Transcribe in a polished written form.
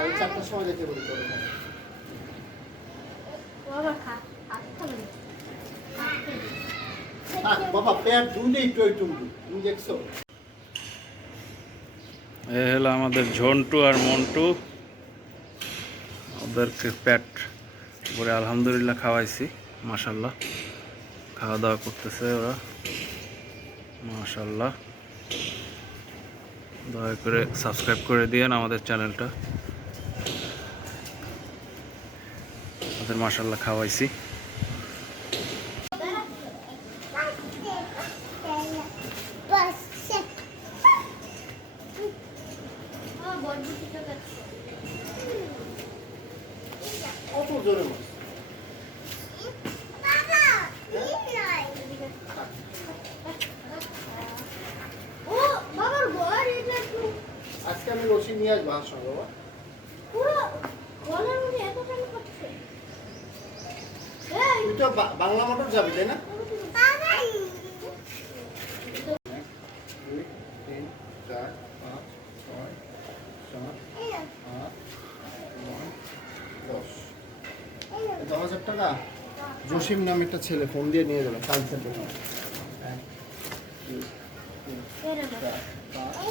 4টার সময় যেতে বলি তোর বাবা পেট দুধেই টই টুমটু তুমি দেখছো। এ হলো আমাদের ঝন্টু আর মন্টু, ওদেরকে পেট করে আলহামদুলিল্লাহ খাওয়াইছি, মাশাল্লাহ খাওয়া দাওয়া করতেছে ওরা, মাশাল্লাহ। দয়া করে সাবস্ক্রাইব করে দিয়েন আমাদের চ্যানেলটা, ওদের মাশাল্লাহ খাওয়াইছি। কত জোরে মাছ আজকে আমি রশি নিয়ে আসবো আসো বাবা। তুই তো বাংলা মোটর যাবি তাই না? 2 3 4 5 6 7 8 9 10 10,000 টাকা জসিম নামে একটা ছেলে ফোন দিয়ে নিয়ে গেল কাল থেকে। 1 2 3 4 5